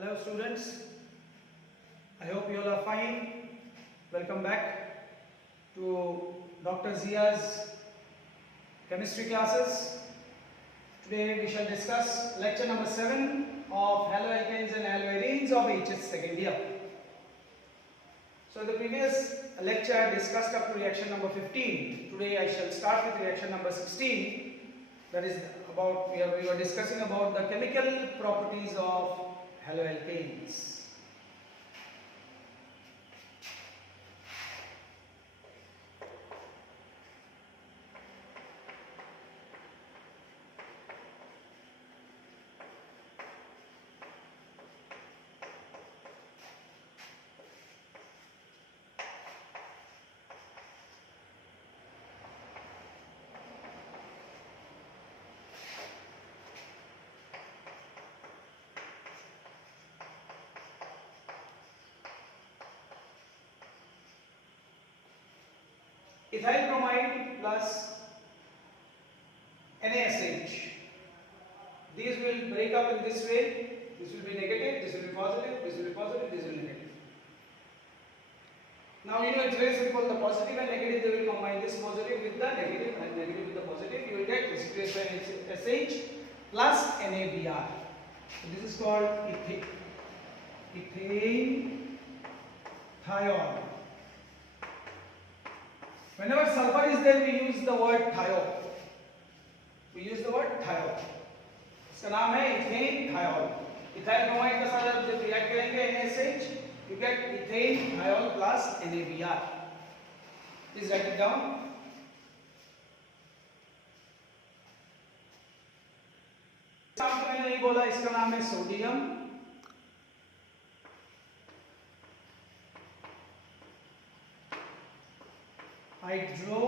Hello students, I hope you all are fine. Welcome back to Dr. Zia's chemistry classes. Today we shall discuss lecture number 7 of haloalkanes and haloarenes of HS second year. So the previous lecture I discussed up to reaction number 15. Today I shall start with reaction number 16. That is about, we were discussing about the chemical properties of haloalkanes. Ethyl bromide plus NaSH. These will break up in this way. This will be negative, this will be positive, this will be positive, this will be negative. Now you know it's very simple. The positive and negative, they will combine this positive with the negative and negative with the positive. You will get H2SH plus NaBr. So this is called ethane thiol. Whenever sulfur is there, we use the word thiol. We use the word thiol. इसका नाम है ethane thiol. Ethyl bromide के साथ जब react करेंगे NaSH, you get ethane thiol plus NaBr. Please write it down. नाम तो मैंने नहीं बोला, इसका नाम है सोडियम हाइड्रो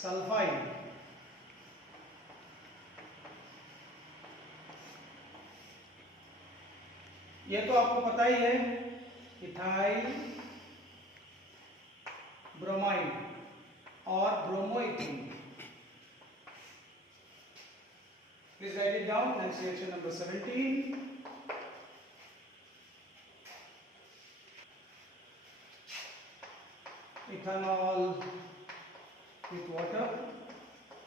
सल्फाइड. ये तो आपको पता ही है, इथाइल ब्रोमाइड और ब्रोमोइथीन. Please write it down. Next reaction number 17. Ethanol with water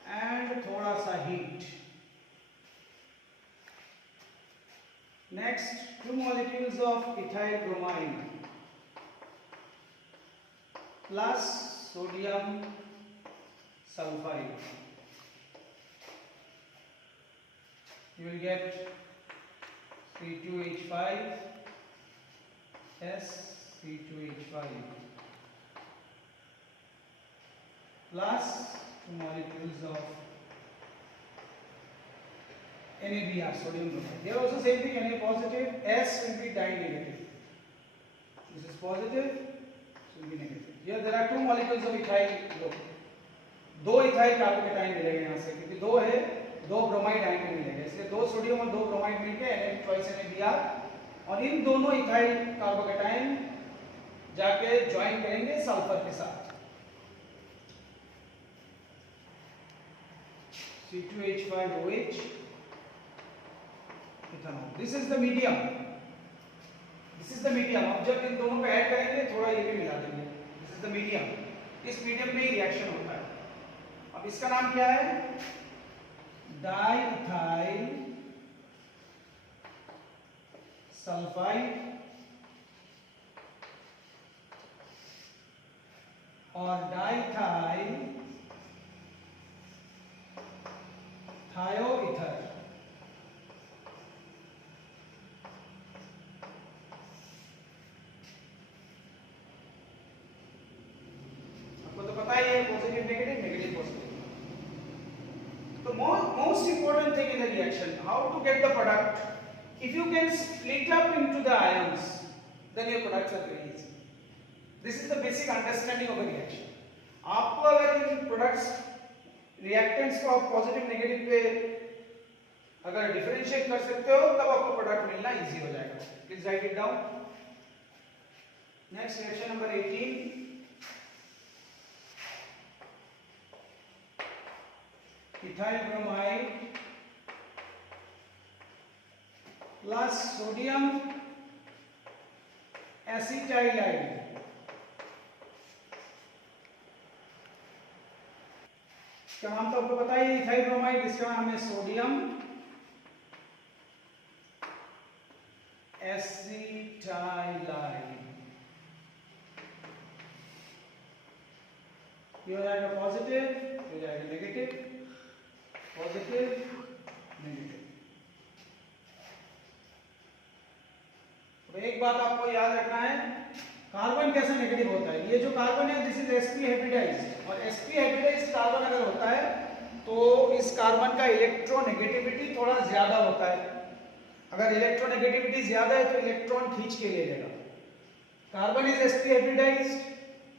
and थोड़ा सा heat. Next, two molecules of ethyl bromide plus sodium sulfide. You will get C2H5 C2H5 plus two molecules of NaBr, sodium bromide. Here also same thing, Na positive, S will be di-negative. This is positive, this will be negative. Here there are two molecules of ethyl group. दो ethyl carbocation मिलेगा यहाँ से, क्योंकि दो है, दो bromide ion में मिलेगा, इसलिए दो सोडियम और दो ब्रोमाइड मिलके Na2NaBr, और इन दोनों इथाइल कार्बोकेटाइन जाके ज्वाइन करेंगे सल्फर के साथ. C2H5OH ethanol. This is the medium. This is the medium. अब जब इन दोनों को ऐड करेंगे थोड़ा ये भी मिला देंगे. This is the medium. इस मीडियम में ही रिएक्शन होता है. अब इसका नाम क्या है? डाइइथाइल सल्फाइड और डाइइथाइल थायोईथर. आपको तो पता ही है, positive negative, negative positive. The most important thing in the reaction, how to get the product. If you can split up into the ions, then your products are very easy. This is the basic understanding of a reaction. आपको अगर इन products reactants को आप positive negative पे अगर differentiate कर सकते हो, तब आपको प्रोडक्ट मिलना इजी हो जाएगा. Please right it down. Next reaction number 18. ethyl bromide plus sodium acetyl. क्या नाम तो आपको पता है, इथाइल ब्रोमाइड, इसका नाम है सोडियम एसिटाइलाइड। ये हो जाएगा पॉजिटिव, ये हो जाएगा नेगेटिव, पॉजिटिव नेगेटिव। तो एक बात आपको याद रखना है, कार्बन कैसे नेगेटिव होता है। ये जो कार्बन है दिस इज sp हाइब्रिडाइज्ड, और sp हाइब्रिडाइज्ड कार्बन अगर होता है तो इस कार्बन का इलेक्ट्रोनेगेटिविटी थोड़ा ज्यादा होता है। अगर इलेक्ट्रोनेगेटिविटी ज्यादा है तो इलेक्ट्रॉन खींच के ले लेगा। Carbon is sp hybridised,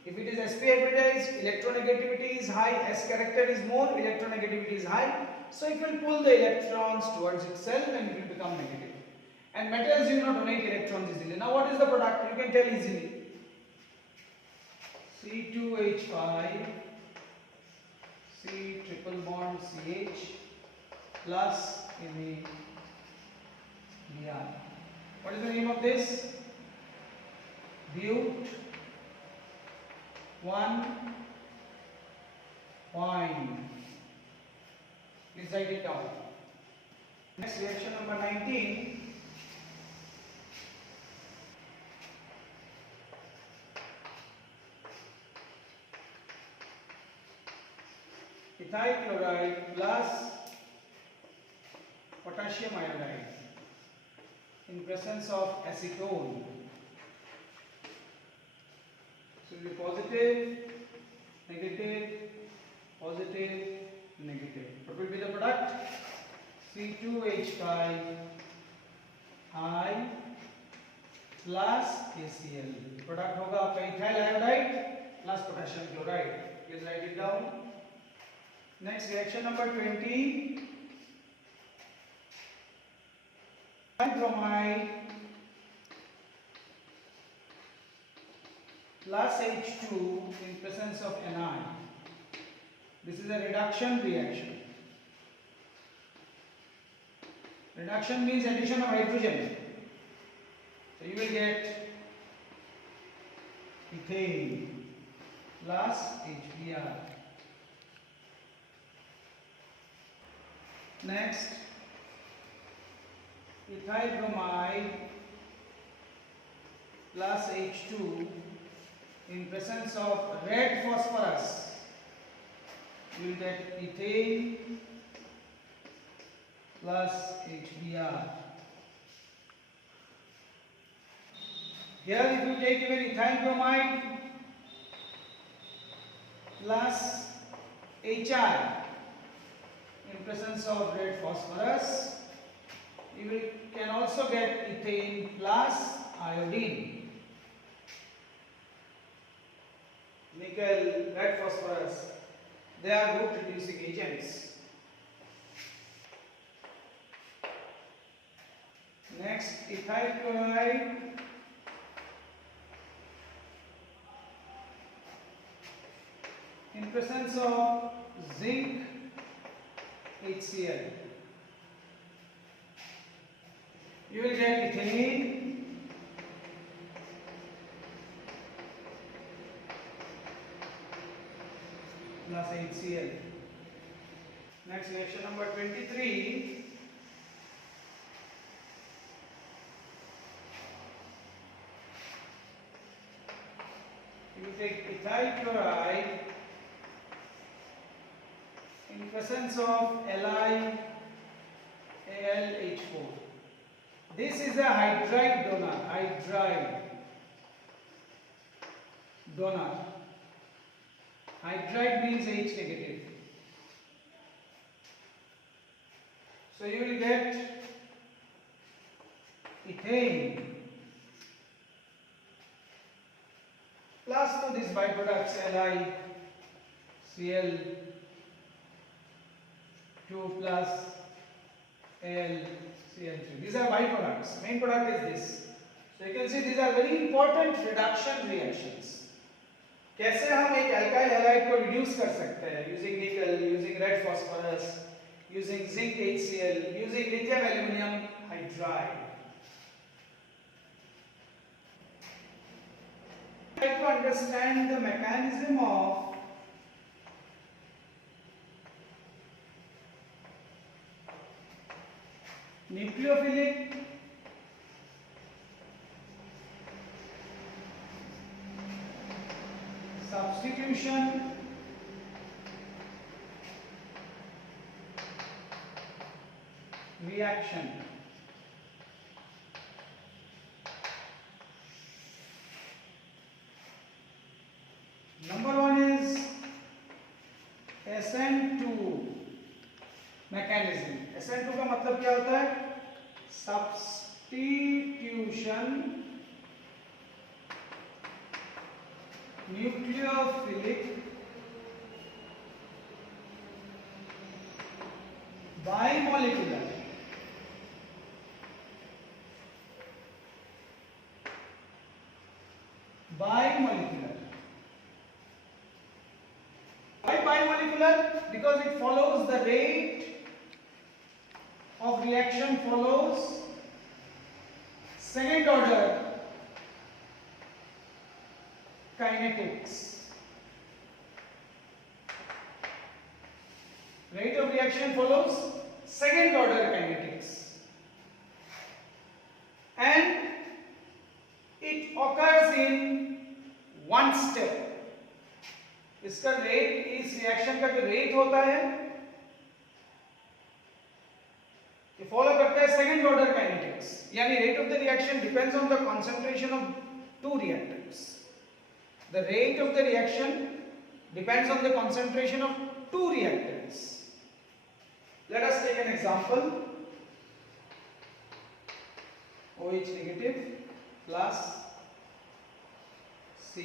if it is sp hybridized, electronegativity is high, s character is more, electronegativity is high, so it will pull the electrons towards itself and it will become negative. And metals do not donate electrons easily. Now what is the product? You can tell easily. C2H5, C triple bond CH plus Na Br. What is the name of this? But 1 point. Please write it down. Next reaction number 19. Ethyl chloride plus potassium iodide in presence of acetone. So it will be positive, negative, positive, negative. What will be the product? C2H5 I plus ACl. Product होगा आपका ethyl iodide plus potassium chloride. Please write it down. Next reaction number 20. Bromide plus H2 in presence of Ni. This is a reduction reaction. Reduction means addition of hydrogen. So you will get ethane plus HBr. Next, ethyl bromide plus H2 in presence of red phosphorus. You will get ethane plus HBr. Here if you take even ethyl bromide plus HI in presence of red phosphorus, you can also get ethane plus iodine. Nickel, red phosphorus, they are good reducing agents. Next, ethyl chloride in presence of zinc HCl. You will get ethane plus HCl. Next reaction number 23. You take ethyl chloride in presence of LiAlH4. This is a hydride donor. Hydride means H negative. So you will get ethane plus to these byproducts LiCl2 plus AlCl3. These are byproducts. Main product is this. So you can see these are very important reduction reactions. कैसे हम एक alkyl halide को reduce कर सकते हैं? Using nickel, using red phosphorus, using zinc HCl, using lithium aluminum hydride. Try to understand the mechanism of nucleophilic substitution reaction. Number one is SN2 mechanism. SN2 का मतलब क्या होता है? Substitution nucleophilic bimolecular bimolecular because it follows the rate of reaction follows second order kinetics. Rate of reaction follows second order kinetics and it occurs in one step. इसका रेट, इस reaction का जो रेट होता है ये फॉलो करता है सेकंड ऑर्डर काइनेटिक्स, यानी rate of the reaction depends on the concentration of two reactants. The rate of the reaction depends on the concentration of two reactants. Let us take an example. OH negative plus C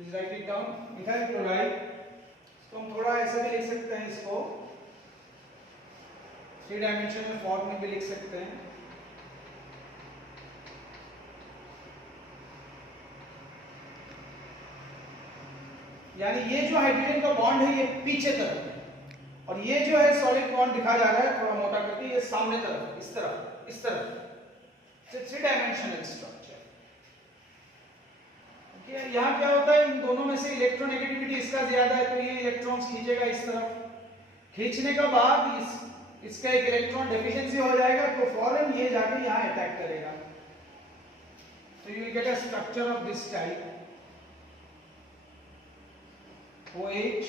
Please write it down. Methyl chloride. तो हम थोड़ा ऐसा भी लिख सकते हैं इसको, three dimensional form में भी लिख सकते हैं. यानी ये जो हाइड्रोजन का बॉन्ड है ये पीछे तरफ है और ये जो है सॉलिड बॉन्ड दिखा जा रहा है थोड़ा मोटा करके, ये सामने तरफ, इस तरफ, इस तरफ. Three dimensional structure. यहाँ क्या होता है, इन दोनों में से इलेक्ट्रोनेगेटिविटी इसका ज्यादा है तो ये इलेक्ट्रॉन्स खींचेगा इस तरफ. खींचने के बाद इसका एक इलेक्ट्रॉन डेफिशिएंसी हो जाएगा तो फौरन ये जाके यहाँ अटैक करेगा. तो you will get a structure of this type. OH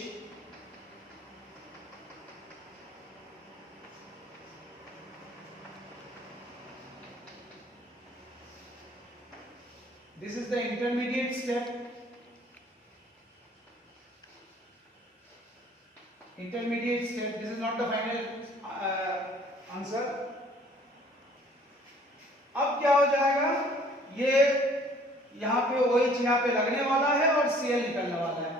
this is the intermediate step. Intermediate step. This is not the final answer. अब क्या हो जाएगा, ये यहाँ पे OH यहाँ पे लगने वाला है और Cl निकलने वाला है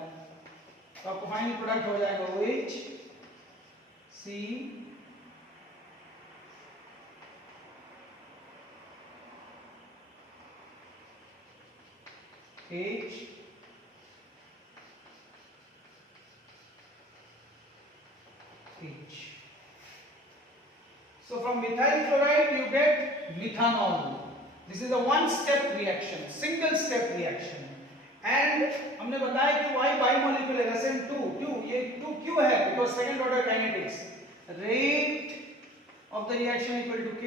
तो आपको फाइनल प्रोडक्ट हो जाएगा OH C H H. So from methyl chloride you get methanol. This is a one step reaction, single step reaction. And हमने बताया कि why bimolecular SN2 क्यों, ये 2 क्यों है, because second order kinetics. Rate of the reaction equal to K,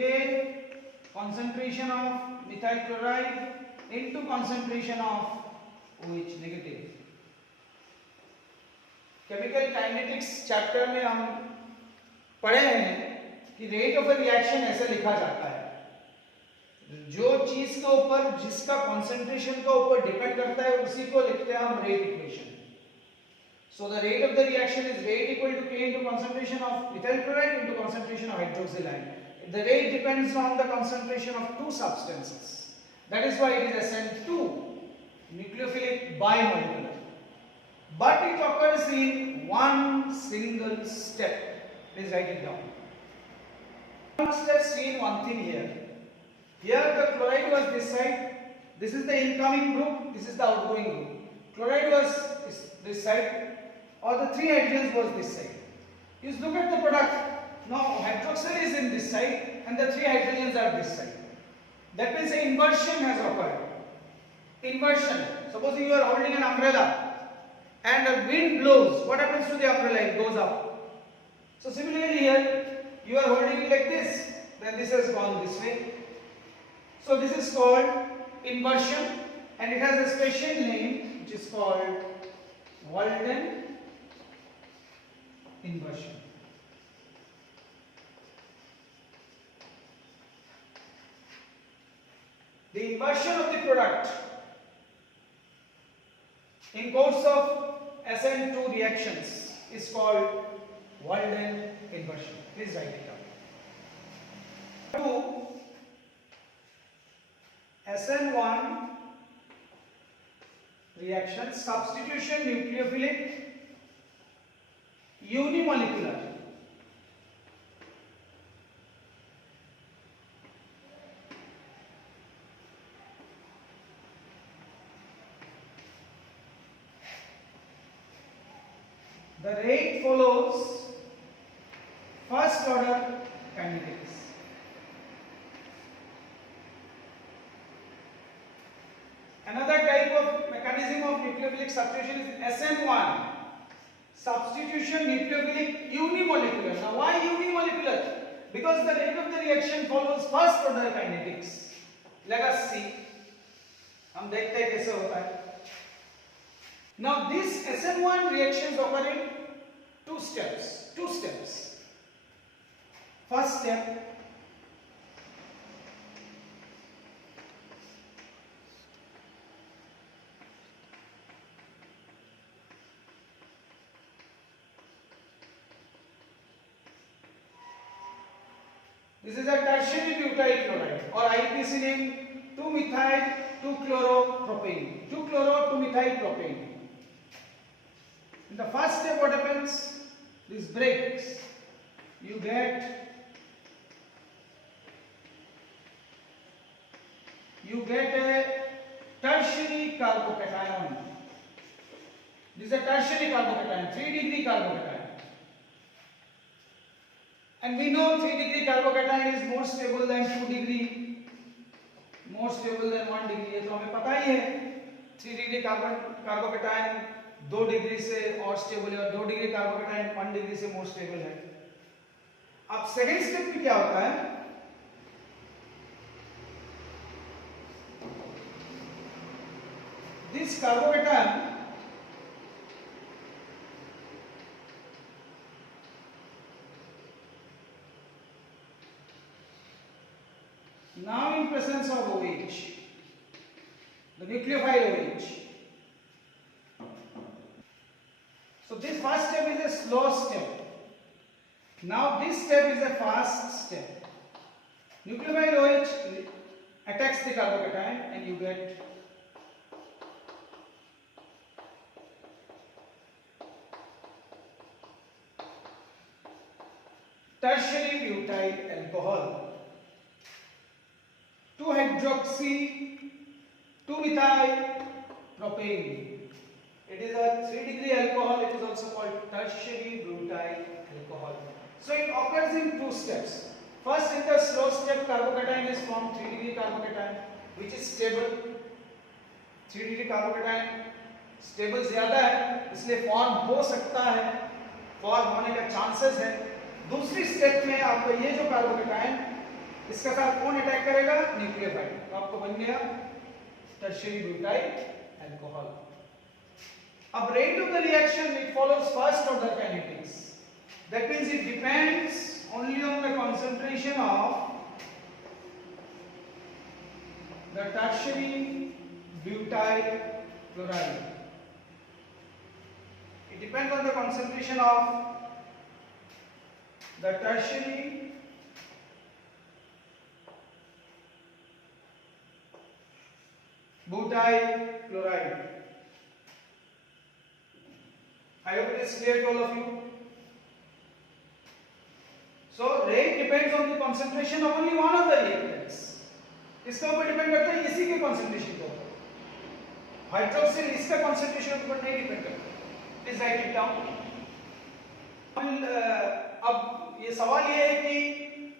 concentration of methyl chloride into concentration of OH negative. Chemical kinetics chapter में हम पढ़े हैं कि रेट ऑफ ए रिएक्शन ऐसे लिखा जाता है, जो चीज के ऊपर जिसका कंसंट्रेशन का ऊपर डिपेंड करता है उसी को लिखते हैं हम rate equation. So the rate of the reaction is rate equal to K into concentration of methyl chloride into concentration of hydroxyl ion. The rate depends on the concentration of two substances. That is why it is SN2, nucleophilic bimolecular. But it occurs in one single step. Please write it down. First, let's see one thing here. Here the chloride was this side. This is the incoming group. This is the outgoing group. Chloride was this side, or the three hydrogens was this side. is look at the product. Now hydroxyl is in this side and the 3 hydrogens are this side. That means an inversion has occurred. Inversion. Supposing you are holding an umbrella and a wind blows, what happens to the umbrella? It goes up. So similarly here, you are holding it like this, then this has gone this way. So this is called inversion and it has a special name which is called Walden inversion. The inversion of the product in course of SN2 reactions is called Walden inversion. Please write it down. 2 SN1 reaction, substitution nucleophilic unimolecular. The rate follows first order kinetics. Another type of mechanism of nucleophilic substitution is SN1, substitution nucleophilic unimolecular. Now why unimolecular? Because the rate of the reaction follows first order kinetics. Let us see. हम देखते हैं कैसे होता है. Now this SN1 reactions occur in two steps. First step, this is a tertiary butyl chloride or IUPAC name 2-methyl 2-chloropropane. 2-chloro 2-methyl propane. In the first step, what happens? This breaks. You get a tertiary carbocation. This is a tertiary carbocation, 3-degree carbocation. And we know 3-degree carbocation is more stable than 2-degree, more stable than 1 degree. ये तो हमें पता ही है. 3-degree carbocation 2 degree से और stable है और 2 degree carbocation 1 degree से मोर स्टेबल है. अब सेकंड स्टेप में क्या होता है? This carbocation now in presence of OH, the nucleophile OH. So this first step is a slow step. Now this step is a fast step. Nucleophile OH attacks the carbocation and you get tertiary butyl alcohol. 2-hydroxy 2-methyl propane. It is a 3-degree alcohol. It is also called tertiary butyl alcohol. So it occurs in 2 steps. First, in the slow step, carbocation is formed 3-degree carbocation, which is stable. 3-degree carbocation stable ज़्यादा है, इसलिए form हो सकता है, form होने का chances है. दूसरी स्टेप में आपको ये जो कार्बोकेटाइन इसका साथ कौन अटैक करेगा? न्यूक्लियोफाइल. तो आपको बन गया टर्शियरी ब्यूटाइल अल्कोहल. अब rate of the reaction, it follows first order kinetics. That means it depends only on the concentration of the tertiary butyl chloride. It depends on the concentration of the tertiary butyl chloride. I hope it is clear to all of you. So rate depends on the concentration of only one of the reactants. इसके ऊपर depend करता है इसी के concentration के ऊपर. Hydroxyl इसका concentration ऊपर नहीं डिपेंड करता. Please write it down. अब ये सवाल ये है कि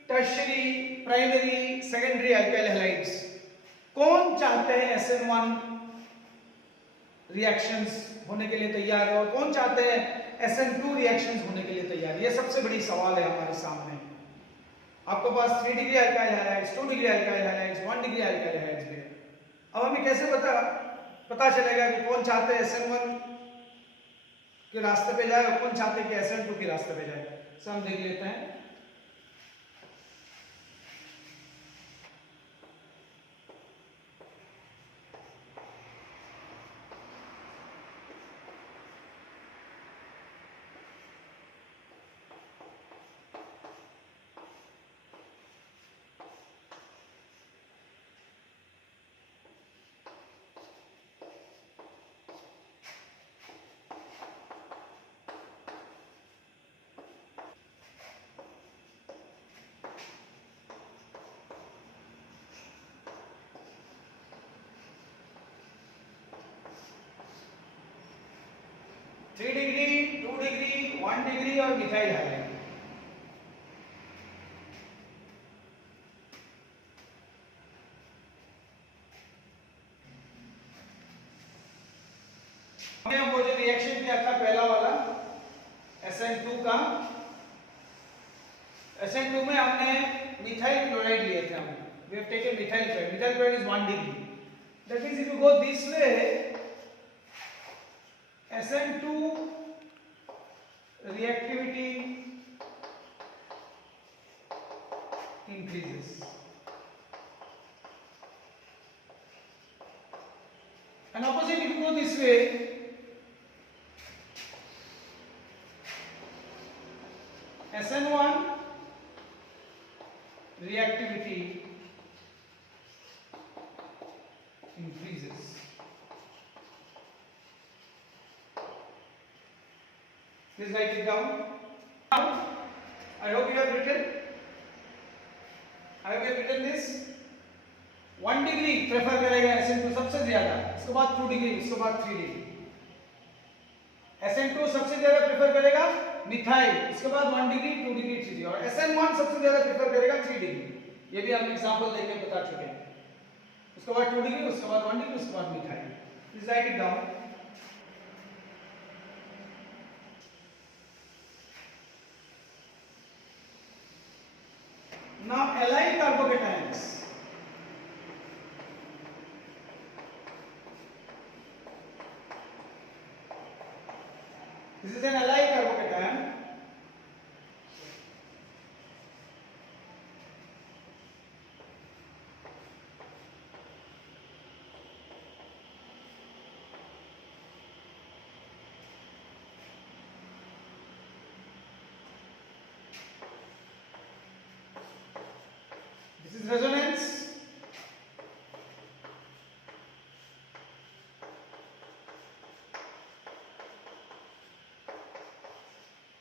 tertiary, primary, secondary alkyl halides कौन चाहते हैं SN1 रिएक्शंस होने के लिए तैयार है और कौन चाहते हैं SN2 रिएक्शंस होने के लिए तैयार है? ये सबसे बड़ी सवाल है हमारे सामने। आपके पास 3 degree alkyl halides, 2 degree alkyl halides, 1 degree alkyl halides है। अब हमें कैसे पता चलेगा कि कौन चाहते हैं SN1 के रास्ते पे जाए और कौन चाहते हैं कि SN2 के रास्ते पे जाए? सो हम देख लेते हैं। थ्री डिग्री, 2 डिग्री, 1 डिग्री और मिथाइल हैलाइड। हमने वो जो रिएक्शन किया था पहला वाला SN2 का, SN2 में हमने मिथाइल क्लोराइड लिए थे। हम we have taken methyl chloride. Methyl chloride is 1 degree. That means if you go this way, SN2 reactivity increases. And opposite, if you go this way, SN1 reactivity increases. Please write it down. I hope you have written. I hope you have written this. 1 degree prefer करेगा SN2 सबसे ज्यादा, उसके बाद 2 degree, उसके बाद 3 degree. SN2 सबसे ज्यादा prefer करेगा मिथाइल, उसके बाद 1 डिग्री, 2 डिग्री, 3 डिग्री, और SN1 सबसे ज्यादा प्रेफर करेगा 3 डिग्री। ये भी हम एग्जांपल देके बता चुके हैं। उसके बाद 2 डिग्री, उसके बाद 1 डिग्री, उसके बाद methyl. Please right it down. Now allyl carbocations. This is an allyl carbocation. This is resonance.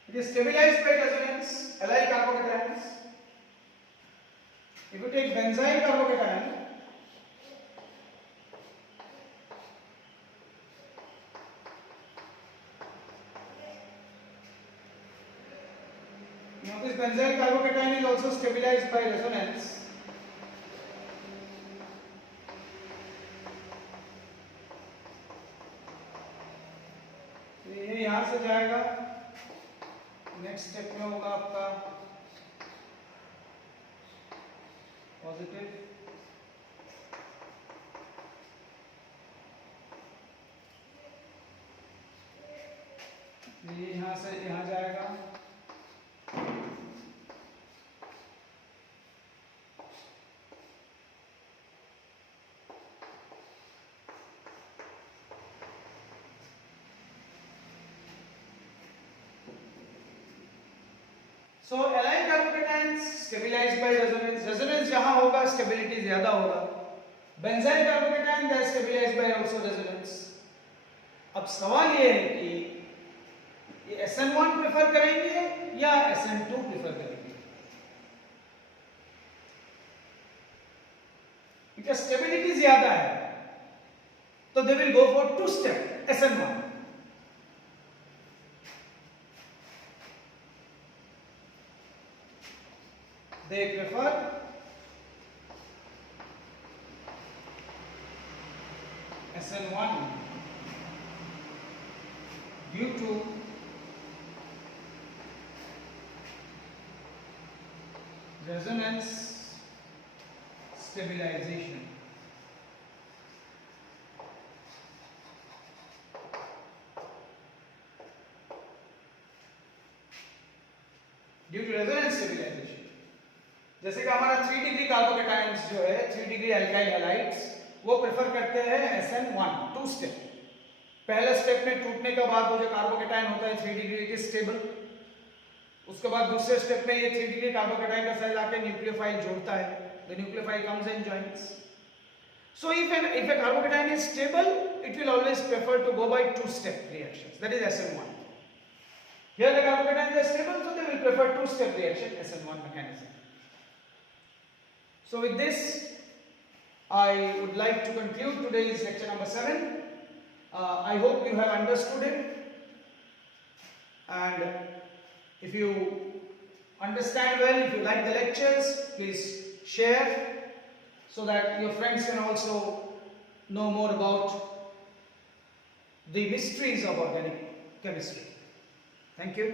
It is stabilized by resonance, allyl carbocations. If you take benzyl carbocation, now this benzyl carbocation is also stabilized by resonance. ये यहाँ से जाएगा, next step में होगा आपका positive, ये यहाँ से यहाँ जाएगा, So allyl carbocations stabilized by resonance. Resonance जहाँ होगा stability ज़्यादा होगा. Benzyl carbocation they are stabilized by also resonance. अब सवाल ये है कि ये SN1 प्रेफर करेंगे या SN2 प्रेफर करेंगे? इनका स्टेबिलिटी ज़्यादा है, तो they will go for 2 step SN1. they prefer SN1 due to resonance stabilization. Due to resonance stabilisation, जैसे कि हमारा 3 डिग्री कार्बोकेटायंस जो है 3 डिग्री एल्काइल हैलाइड्स वो प्रेफर करते हैं SN1 2 स्टेप। पहले स्टेप में टूटने के बाद वो जो कार्बोकेटायन होता है 3 डिग्री के स्टेबल, उसके बाद दूसरे स्टेप में ये 3 डिग्री कार्बोकेटायन का सेल आके न्यूक्लियोफाइल जोड़ता है, the nucleophile comes and joins. So if a carbocation is stable, it will always prefer to go by 2-step reactions, that is SN1. Here the carbocation is stable, so they will prefer 2-step reaction, SN1 mechanism. So with this, I would like to conclude today's lecture number 7. I hope you have understood it, and if you understand well, if you like the lectures, please share so that your friends can also know more about the mysteries of organic chemistry. Thank you.